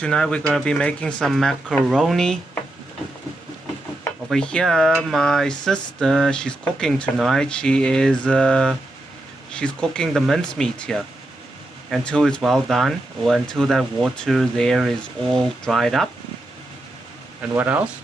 tonight we're going to be making some macaroni. Over here, my sister, she's cooking tonight. She's cooking the mincemeat here until it's well done, or until that water there is all dried up. And what else?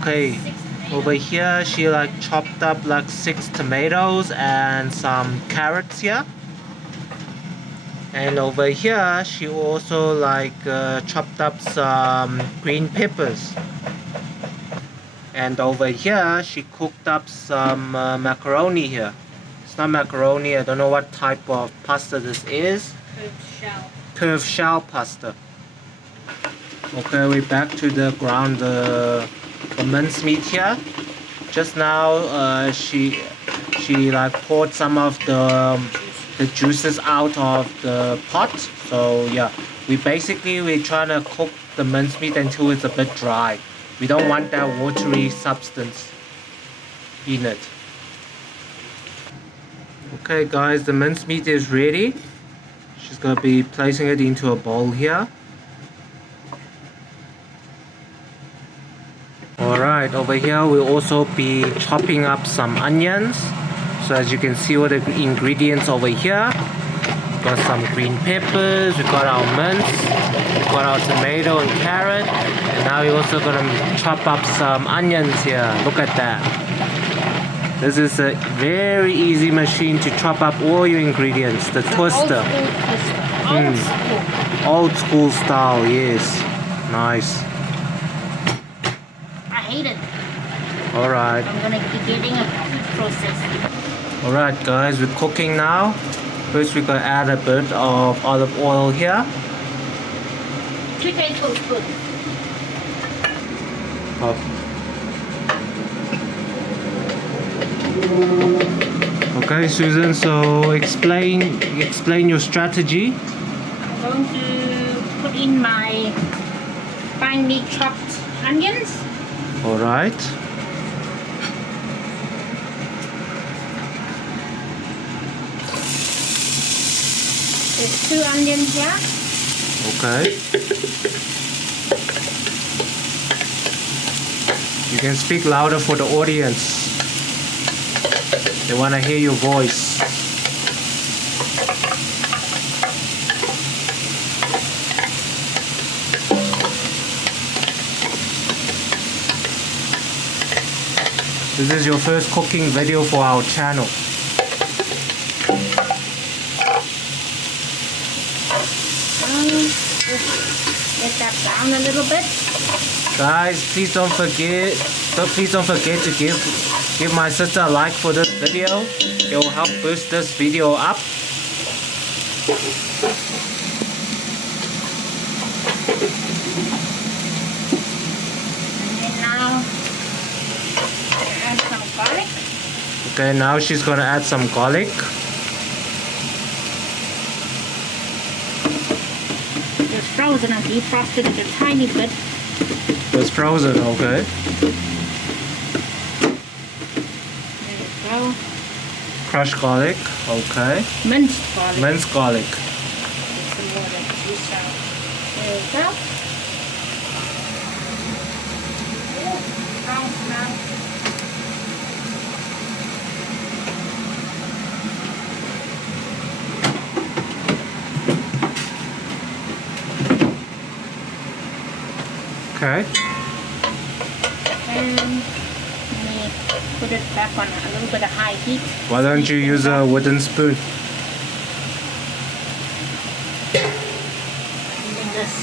Okay, over here she like chopped up like 6 tomatoes and some carrots here. And over here she also like chopped up some green peppers. And over here she cooked up some macaroni here. It's not macaroni, I don't know what type of pasta this is. Curved shell pasta. Okay, we're back to the ground the mincemeat here. Just now she like poured some of the juices out of the pot. So yeah, we're trying to cook the mincemeat until it's a bit dry. We don't want that watery substance in it. Okay guys, the mincemeat is ready. She's gonna be placing it into a bowl here. Alright, over here we'll also be chopping up some onions. So as you can see all the ingredients over here. We've got some green peppers, we've got our mince, we've got our tomato and carrot. And now we're also going to chop up some onions here. Look at that. This is a very easy machine to chop up all your ingredients. The twister. Old school style, yes. Nice. Alright. I'm gonna be getting a food process. Alright guys, we're cooking now. First we're gonna add a bit of olive oil here. 2 tablespoons. Okay Susan, so explain your strategy. I'm going to put in my finely chopped onions. Alright. There's 2 onions here. Okay. You can speak louder for the audience. They want to hear your voice. This is your first cooking video for our channel. Let that down a little bit. Guys, please don't forget to give my sister a like for this video. It will help boost this video up. And then now add some garlic. Okay, now she's gonna add some garlic. It's frozen. I defrosted it a tiny bit. It's frozen, okay. There you go. Crushed garlic, okay. Minced garlic. Minced garlic. Get some more of that juice out. There you go. Brown now. Okay. And let me put it back on a little bit of high heat. Why don't you use a wooden spoon? Using this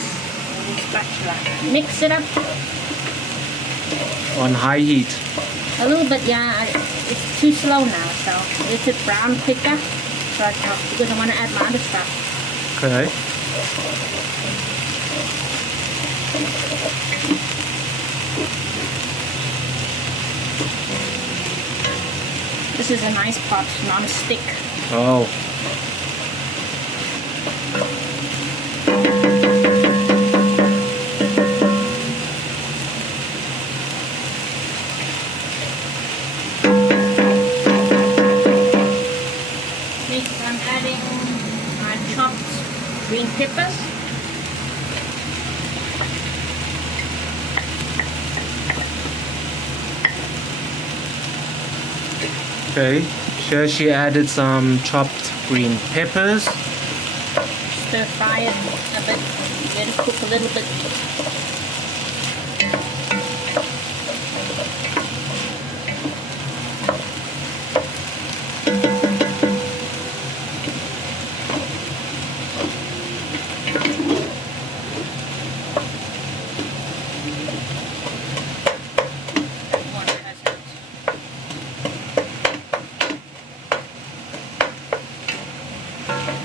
spatula. Mix it up On high heat. a little bit. Yeah, it's too slow now, so let it brown quicker. So because I want to add my other stuff. Okay. This is a nice pot, non-stick. Oh. green peppers. Okay, here she added some chopped green peppers. Stir fry it a bit, let it cook a little bit.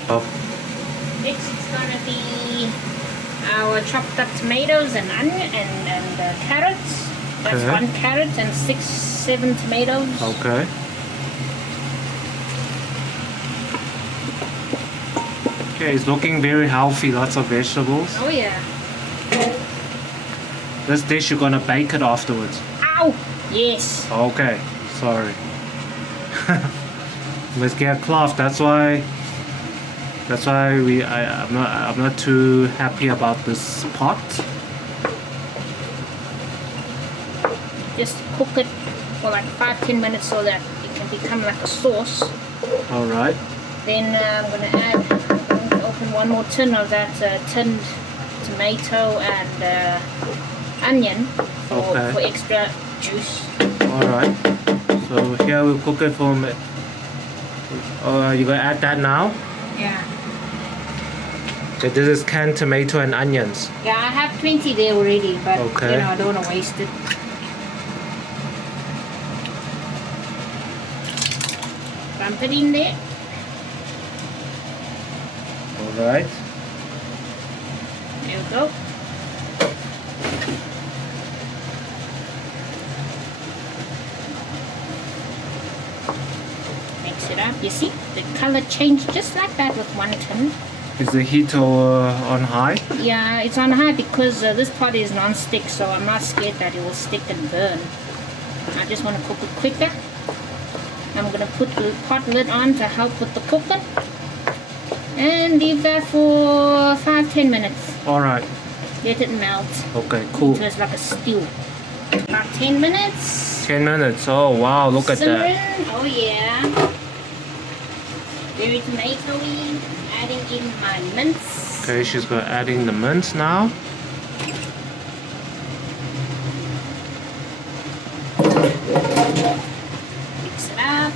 Oh, Next it's gonna be our chopped up tomatoes and onion and carrots. That's Okay. 1 carrot and 6-7 tomatoes. okay. Okay, it's looking very healthy, lots of vegetables. Oh yeah. This dish you're gonna bake it afterwards. Ow! Yes. Okay, sorry. Let's get a cloth. That's why I'm not too happy about this pot. Just cook it for like 5-10 minutes so that it can become like a sauce. All right. Then I'm going to open one more tin of that tinned tomato and onion for extra juice. All right. So here we'll cook it for. You're gonna add that now. Yeah. Okay, this is canned tomato and onions. Yeah, I have 20 there already, but Okay. you know, I don't want to waste it. Dump it in there. All right. There we go. Mix it up. You see, the color changed just like that with one tin. Is the heat on high? Yeah, it's on high because this pot is non-stick, so I'm not scared that it will stick and burn. I just want to cook it quicker. I'm going to put the pot lid on to help with the cooking. And leave that for 5-10 minutes. All right. Let it melt. Okay, cool. So it's like a stew. About 10 minutes. 10 minutes. Oh wow, look at that. Simmering. Oh yeah. Very tomatoey. Adding in my mince. Okay, she's gonna add in the mint now. Mix it up.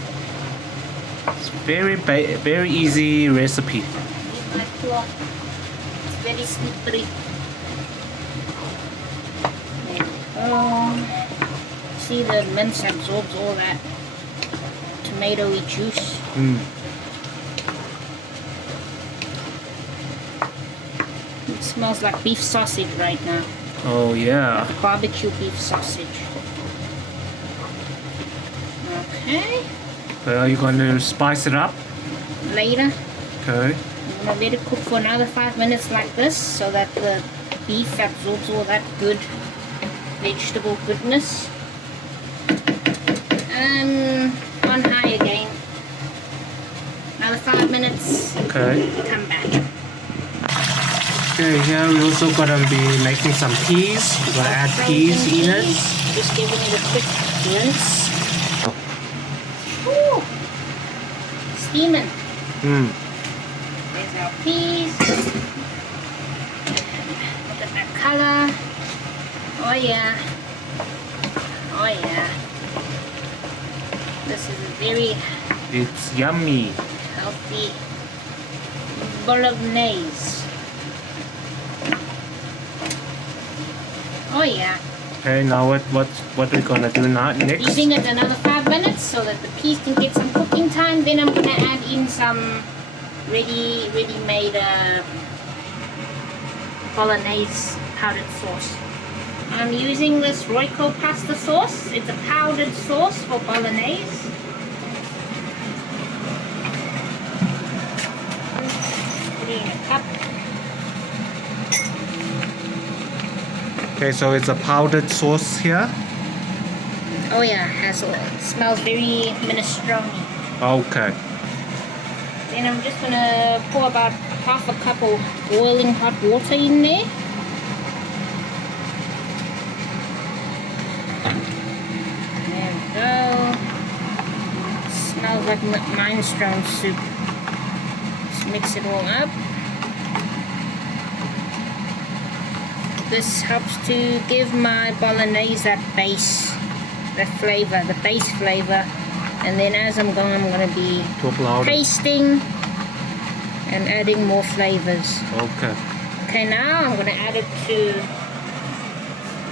It's very easy recipe. Leave my cloth. It's very slippery. See, the mince absorbs all that tomatoey juice. It smells like beef sausage right now. Oh yeah. Barbecue beef sausage. Okay. Are you going to spice it up? Later, Okay. I'm gonna let it cook for another 5 minutes like this so that the beef absorbs all that good vegetable goodness. And on high again. Another 5 minutes. Okay. Come back. Okay, here we're also gonna be making some peas. We're gonna add peas in it. Just giving it a quick rinse. Oh. Ooh. Steaming. There's our peas. Look at that color. Oh yeah. Oh yeah. This is a very It's yummy. healthy bolognese. Oh yeah. Okay, now what we're gonna do now next? Leaving it another 5 minutes so that the peas can get some cooking time. Then I'm gonna add in some ready-made bolognese powdered sauce. I'm using this Royco pasta sauce. It's a powdered sauce for bolognese. Put it in a cup. Okay, so it's a powdered sauce here. Oh yeah, it smells very minestrone. Okay. Then I'm just gonna pour about half a cup of boiling hot water in there. There we go. Smells like minestrone soup. Just mix it all up. This helps to give my bolognese that base, that flavor, the base flavor. And then as I'm going to be tasting and adding more flavors. Okay. Okay, now I'm going to add it to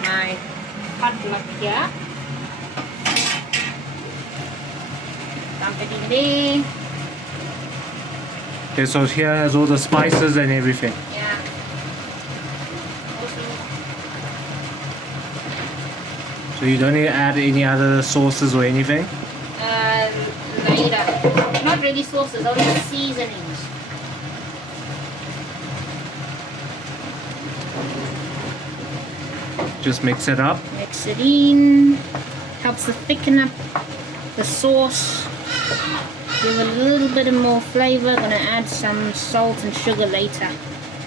my potluck here. Dump it in there. Okay, so here has all the spices and everything. Yeah. So you don't need to add any other sauces or anything? Later. Not really sauces, only seasonings. Just mix it up. Mix it in. Helps to thicken up the sauce. Give it a little bit more flavor. Gonna add some salt and sugar later.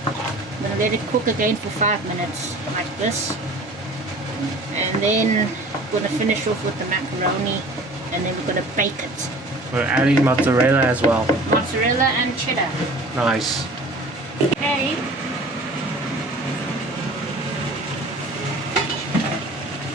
I'm gonna let it cook again for 5 minutes, like this. And then we're gonna finish off with the macaroni, and then we're gonna bake it. We're adding mozzarella as well. Mozzarella and cheddar. Nice. Okay.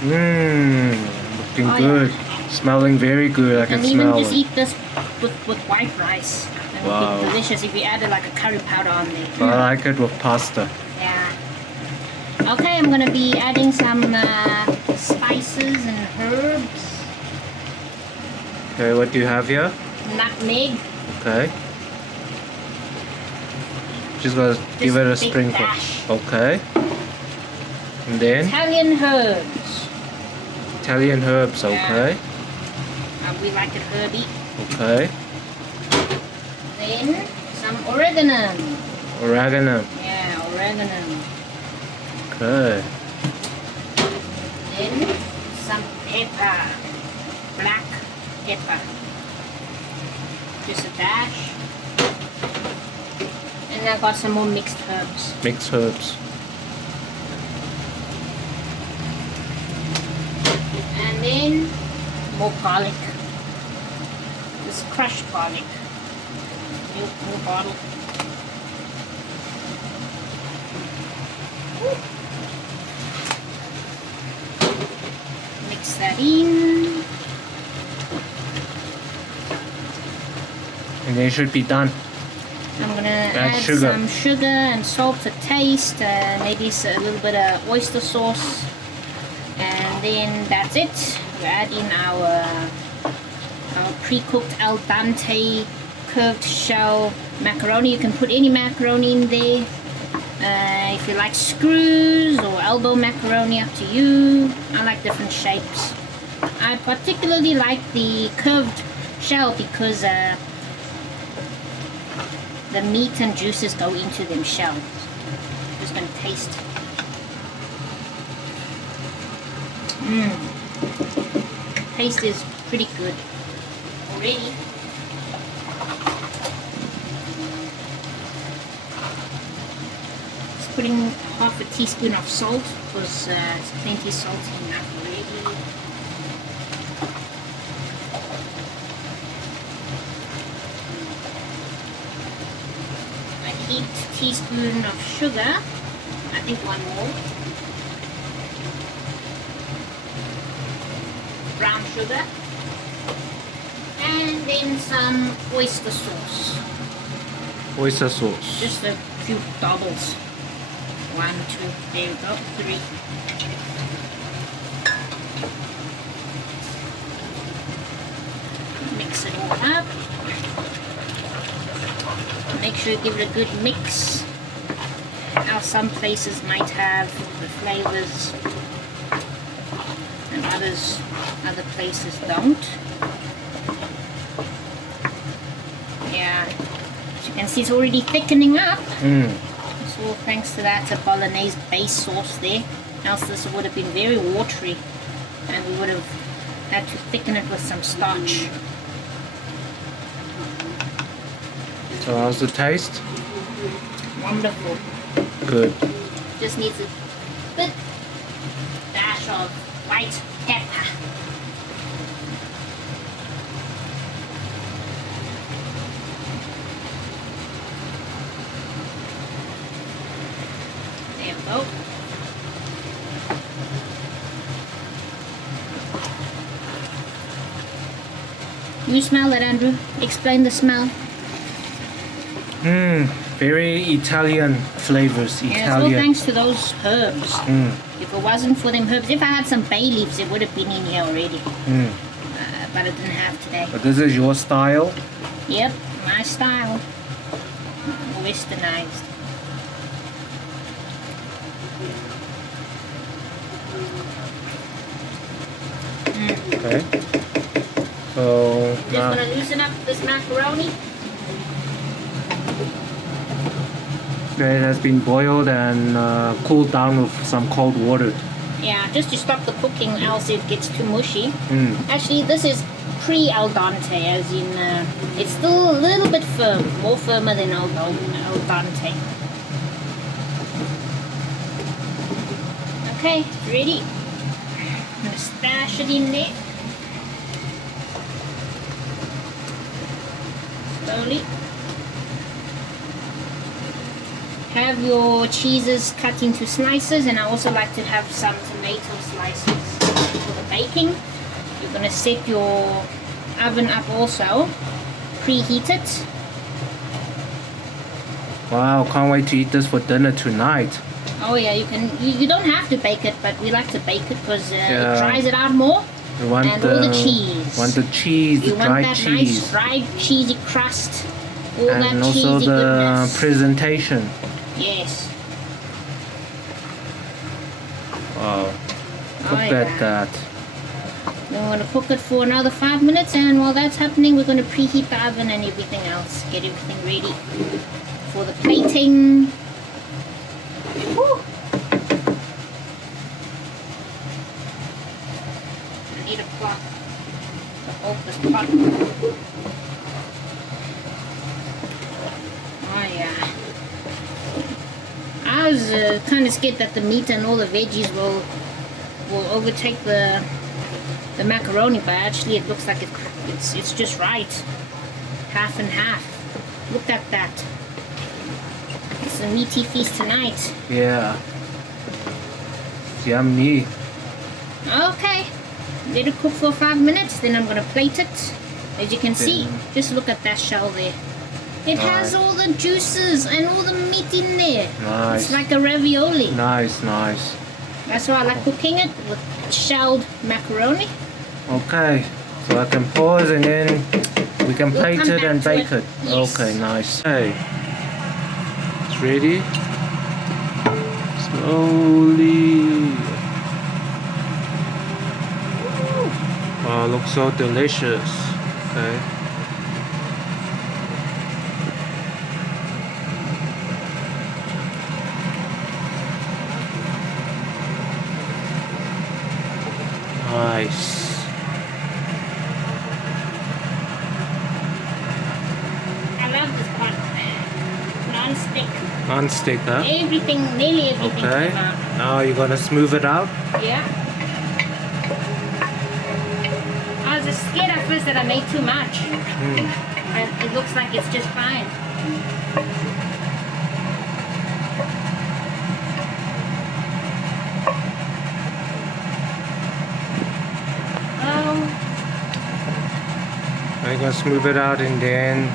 Looking good. Yeah. Smelling very good. I can smell even just it. eat this with white rice. And wow. It'll be delicious if you added like a curry powder on there. I like it with pasta. Yeah. Okay, I'm gonna be adding some spices and herbs. Okay, what do you have here? Nutmeg. Okay. Just gotta give it a sprinkle. Dash. Okay. And then? Italian herbs. Italian herbs, okay. We like it herby. Okay. Then some oregano. Oregano. Yeah, oregano. Okay. Then some pepper. Black pepper. Just a dash. And I got some more mixed herbs. Mixed herbs. And then more garlic. This crushed garlic. New bottle. Mix that in. And then it should be done. I'm gonna add some sugar and salt to taste, maybe a little bit of oyster sauce, and then that's it. We add in our pre-cooked al dente curved shell macaroni. You can put any macaroni in there. If you like screws or elbow macaroni, up to you. I like different shapes. I particularly like the curved shell because the meat and juices go into them shells. Just gonna taste. Taste is pretty good already. Just putting half a teaspoon of salt because it's plenty salty enough already. Teaspoon of sugar, I think one more, brown sugar, and then some oyster sauce. Oyster sauce. Just a few doubles. 1, 2, there you go, 3. Mix it all up. Make sure you give it a good mix. Now some places might have the flavors and other places don't. Yeah, as you can see it's already thickening up. It's all thanks to that bolognese base sauce there. Else this would have been very watery and we would have had to thicken it with some starch. So how's the taste? Wonderful. Good. Just needs a bit dash of white pepper. There we go. You smell it, Andrew? Explain the smell. Very Italian flavors. Yeah, it's all Italian. thanks to those herbs. If it wasn't for them herbs, if I had some bay leaves, it would have been in here already. But I didn't have today. But this is your style. Yep, my style. Westernized. Okay. So Just now gonna loosen up this macaroni. it has been boiled and cooled down with some cold water. Yeah, just to stop the cooking, else it gets too mushy. Mm. Actually, this is pre-al dente, as in it's still a little bit firm, more firmer than al dente. Okay, ready. I'm gonna stash it in there. Slowly. Have your cheeses cut into slices, and I also like to have some tomato slices for the baking. You're going to set your oven up also, preheat it. Wow, can't wait to eat this for dinner tonight. Oh yeah, you don't have to bake it, but we like to bake it because Yeah. it dries it out more. You want And all the cheese. Want the cheese, You the want dried that cheese, nice dried cheesy crust, all that and also cheesy the goodness. presentation. Yes. Wow, Oh, look yeah. at that. Then we're going to cook it for another 5 minutes, and while that's happening, we're going to preheat the oven and everything else. Get everything ready for the plating. Woo. I need a cloth to hold this pot. Oh yeah. I was kind of scared that the meat and all the veggies will overtake the macaroni, but actually it looks like it's just right. Half and half. Look at that. It's a meaty feast tonight. Yeah. Yummy. Okay. Let it cook for 5 minutes, then I'm going to plate it. As you can see, just look at that shell there. It has all the juices and all the meat in there. Nice. It's like a ravioli. Nice, nice. That's why I like cooking it with shelled macaroni. Okay, so I can pause and then we can We'll plate come it and back to bake it. it. Yes. Okay, nice. Okay, it's ready. Slowly. Wow, looks so delicious. Okay. Nice. I love this pot. Non-stick. Non-stick, huh? Everything, nearly everything Okay. came out. Now you're gonna smooth it out. Yeah. I was just scared at first that I made too much. But it looks like it's just fine. I'm gonna smooth it out and then.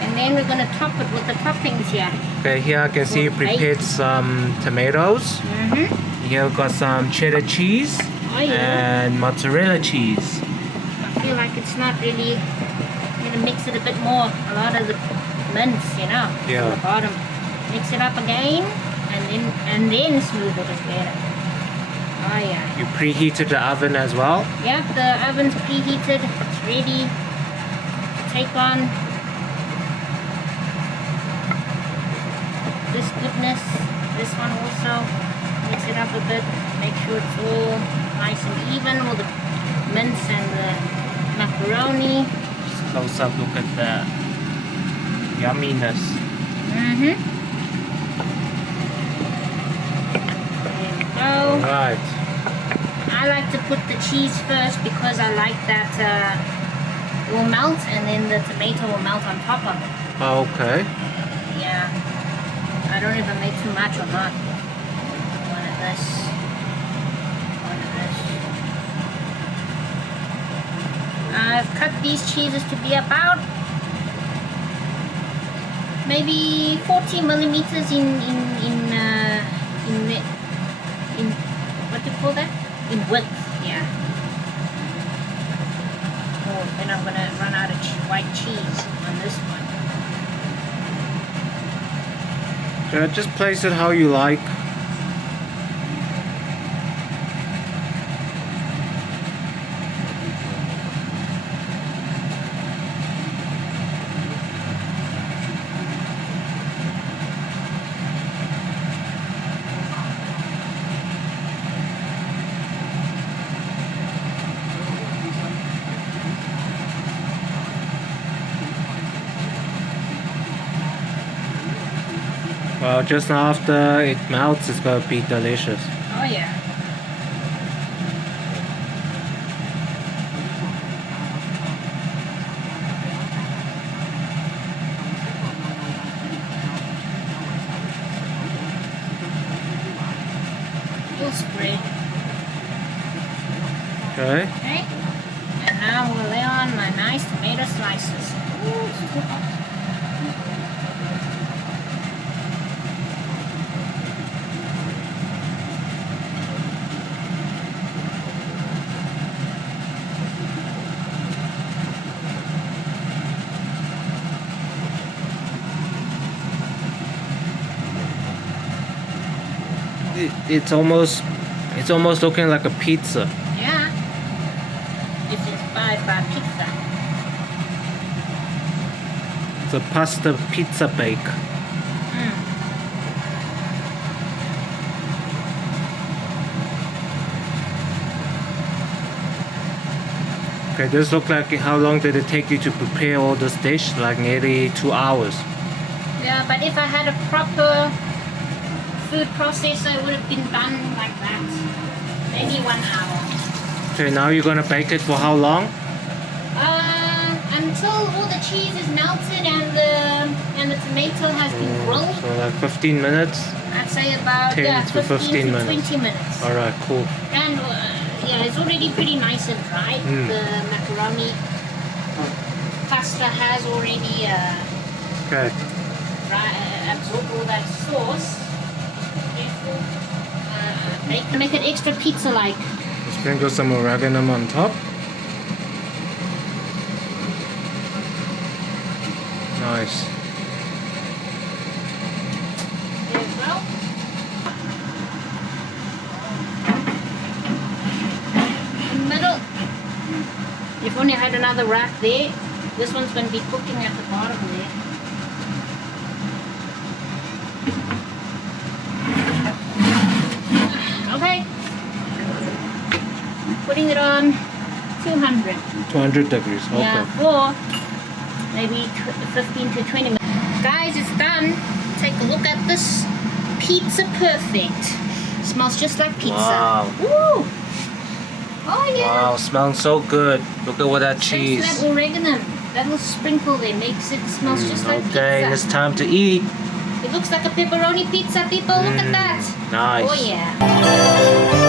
And then we're going to top it with the toppings here. Okay, here I can see you prepared some tomatoes. Here we've got some cheddar cheese Oh yeah. and mozzarella cheese. I feel like it's not really. I'm going to mix it a bit more. A lot of the mince, you know, Yeah. on the bottom. Mix it up again, and then smooth it is better. Oh yeah. You preheated the oven as well. Yep, the oven's preheated. It's ready to take on this goodness. This one also. Mix it up a bit. Make sure it's all nice and even. All the mince and the macaroni. Just close up look at the yumminess. Alright. I like to put the cheese first because I like that it will melt and then the tomato will melt on top of it. Okay. Yeah. I don't even make too much or not. One of this. One of this. I've cut these cheeses to be about maybe 40 millimeters in what do you call that? In width, yeah. Oh, then I'm gonna run out of white cheese on this one. Yeah, just place it how you like. Well, just after it melts, it's gonna be delicious. Oh yeah. We'll spread. Okay. Okay. And now we'll lay on my nice tomato slices. Ooh, it's too hot. It's almost looking like a pizza. Yeah. This is by pizza. It's a pasta pizza bake. Okay, this looks like how long did it take you to prepare all this dish? Like nearly 2 hours. Yeah, but if I had a proper food processor, it would have been done like that. Maybe 1 hour. Okay, now you're gonna bake it for how long? Until all the cheese is melted and the tomato has been grilled. So like 15 minutes? I'd say about 10 to 15 to minutes. 20 minutes. Alright, cool. And yeah, it's already pretty nice and dry. The macaroni pasta has already Okay. absorbed all that sauce. Make it extra pizza-like. Sprinkle some oregano on top. Nice. There you go. In the middle. If only I had another rack there. This one's going to be cooking at the bottom there. Okay. Putting it on 200. 200 degrees. Okay. Yeah, for maybe 15 to 20 minutes. Guys, it's done. Take a look at this. Pizza perfect. Smells just like pizza. Wow. Woo! Oh yeah. Wow, smells so good. Look at all that Thanks cheese. to that oregano. That little sprinkle there makes it smells just like Okay, pizza. it's time to eat. It looks like a pepperoni pizza, people. Look at that. Nice. Oh yeah.